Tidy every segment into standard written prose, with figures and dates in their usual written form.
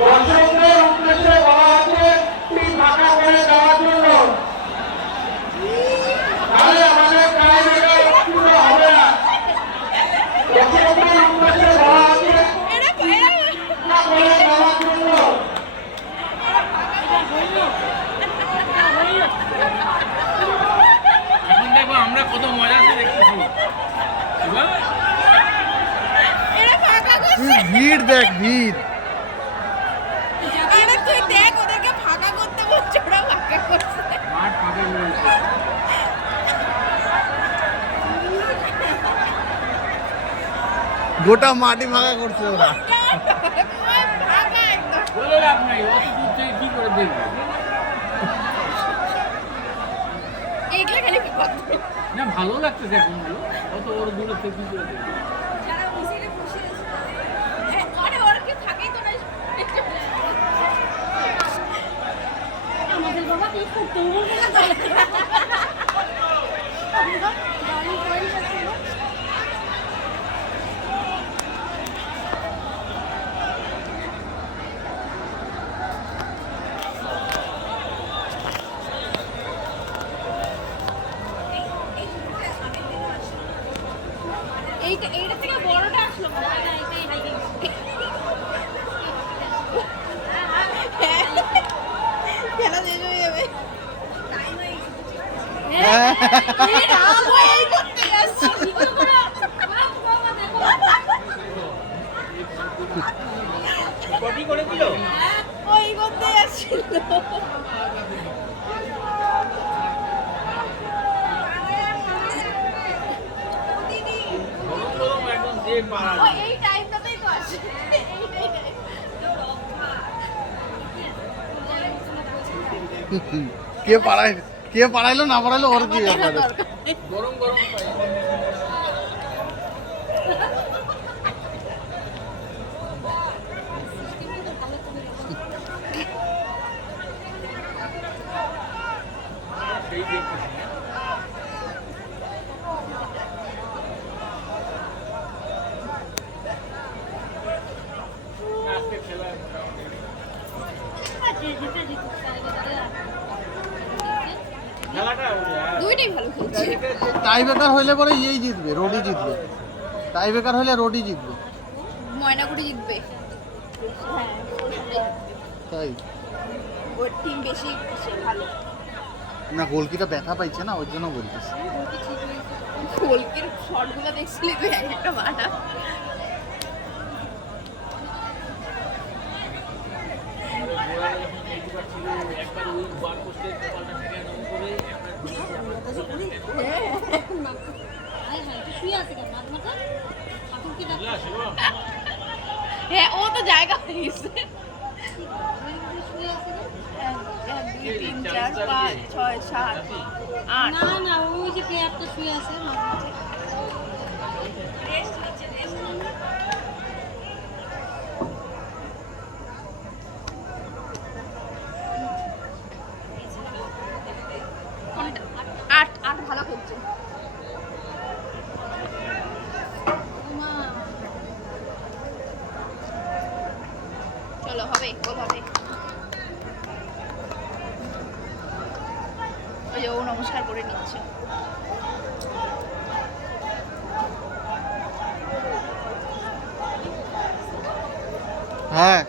দর্শকদের উদ্দেশ্যে বলা হচ্ছে টি ফাঁকা করে দেওয়ার জন্য, তাহলে আমাদের টাইমের পুরো হবে না। দর্শকদের উদ্দেশ্যে বলা হচ্ছে ফাঁকা করে দেওয়ার জন্য। এখন দেখো আমরা কত মজাতে দেখতেছি। ভিড় দেখ, ভিড়। তুই দেখ ওদেরকে ফাঁকা করতে বলছে, ওরা ফাঁকা করছে। মাঠ ফাঁকা হয়ে গেছে। গোটা মাটি ফাঁকা করছে ওরা। ফাঁকা একদম। বলে লাভ নাই, অত দূর থেকে কি করে দেখবে? এইগুলো খালি কথা। না ভালো লাগতেছে এখন গুলো, অত ওর দূরে থেকে কি করে দেখবে? যারা মিছিলে বসে আছে, আরে ওরা কি থাকেই তো না। আমাদের বাবা কি করতে বলতে না যায়। গাড়ি গাড়ি আছে না। এইটা থেকে বড়টা আসলো না, না এটাই হাই খেলা শেষ হয়ে যাবে। এই করতে যাচ্ছি। পটি করে দিল। ওই করতে যাচ্ছিল। গরম গরম একদম যে পাড়া। ওই এই টাইমটাতেই তো আসে। কে পাড়ায়, কে পাড়াইলো না পাড়াইলো ওর কি ব্যাপার? গরম গরম পাই। সেই দেখতেছি। আজকে খেলা খেলাটা দুইটাই ভালো খেলছে। টাই ব্রেকার হইলে পরে ইয়েই জিতবে, রোডি জিতবে। টাই ব্রেকার হলে রোডি জিতবে। ময়নাগুড়ি জিতবে। হ্যাঁ, তাই ওর টিম বেশি ভালো। না, গোলকিটা ব্যথা পাইছে না, ওই জন্য বলতেছি। গোলকির শটগুলো দেখছিলি তুই, এক একটা মারা। একবার ওই বার করতে কপালটা থেকে এমন করে একবার ঘুরিয়েছে আমরা হ্যাঁ, ও তো জায়গা হয়ে গেছে। 1 2 3 4 5 6 7 8। না না, ওই যে পেয়ারটা শুয়ে আছে মাঝে রেস্ট হচ্ছে, রেস্ট। আট আট ভালো খেলছে। চলো, হবে গোল হবে। ওই যে ও নমস্কার করে নিচ্ছে। হ্যাঁ,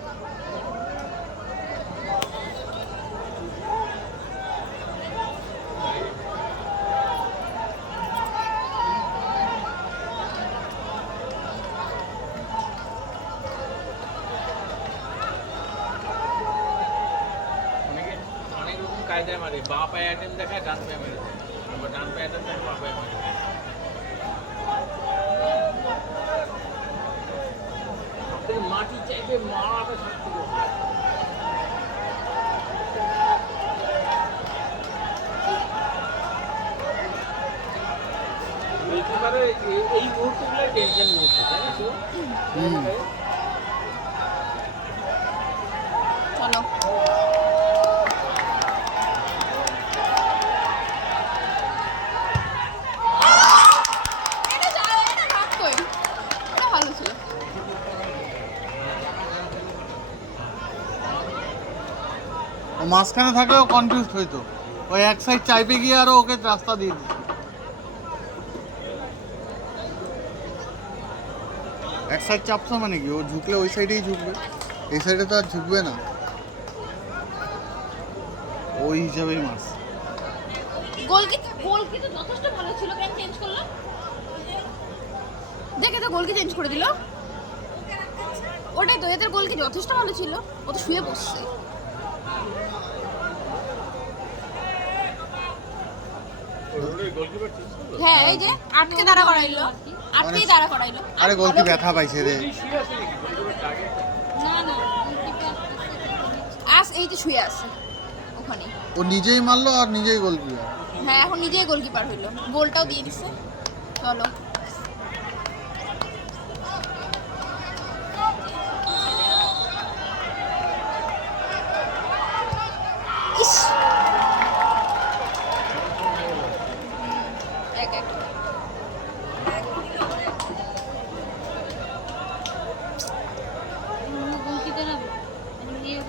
অনেক রকম কায়দায় মারে, বাঁ পায়ে অ্যাটেম দেখায়, ডান পায়ে মেরে দেয়, আবার ডান পায়ে অ্যাটেম দেখায়, বাঁ পায়ে মারে। মাটি চাইতে মারাটা সত্যি কথা। গোলকিপারে এই মুহূর্তগুলো টেনশন মুহূর্ত, তাই না? চলো, এটা ভাগ কই, এটা ভালো ছিল। ও মাঝখানে থাকলেও কনফিউজ হইতো, ওই এক সাইড চাইপে গিয়ে আরো ওকে রাস্তা দিয়ে দিত। এক সাইড চাপছো মানে কি, ও ঝুঁকলে ওই সাইডেই ঝুঁকবে, এই সাইডে তো আর ঝুঁকবে না, ওই হিসাবেই মাছ। গোলকি তো যথেষ্ট ভালো ছিল, কেন চেঞ্জ করলো? দেখে তো গোলকি চেঞ্জ করে দিল। ওটাই তো, এদের গোলকি যথেষ্ট ভালো ছিল, ও তো শুয়ে বসছে। গোলকিপার চেঞ্জ করলো? হ্যাঁ, এই যে আটকে দাঁড়া করাইলো, আটকেই দাঁড়া করাইলো। আরে গোলকি ব্যথা পাইছে রে। শুয়ে আছে নাকি গোলকিপার টার্গেট? না না গোলকিপার এই যে শুয়ে আছে ওখানে। ও নিজেই মারলো আর নিজেই গোল দিয়ে। হ্যাঁ, এখন নিজেই গোলকিপার হইলো, গোলটাও দিয়ে দিচ্ছে। চলো ইস, এক এক গোলকিপার নিয়ে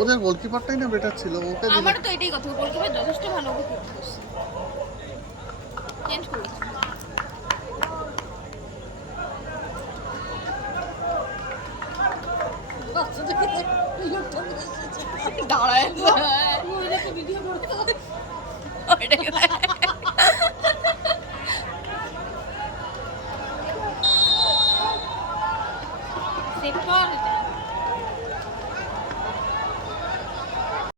ওদের গোলকিপারটাই না বেটার ছিল, ওকে দিল। আমারও তো এটাই কথা, গোলকিপার যথেষ্ট ভালো গোল করছে, চেঞ্জ করে দিচ্ছে। দাঁড়ায় মহিলাকে ভিডিও করতে ওইটাকে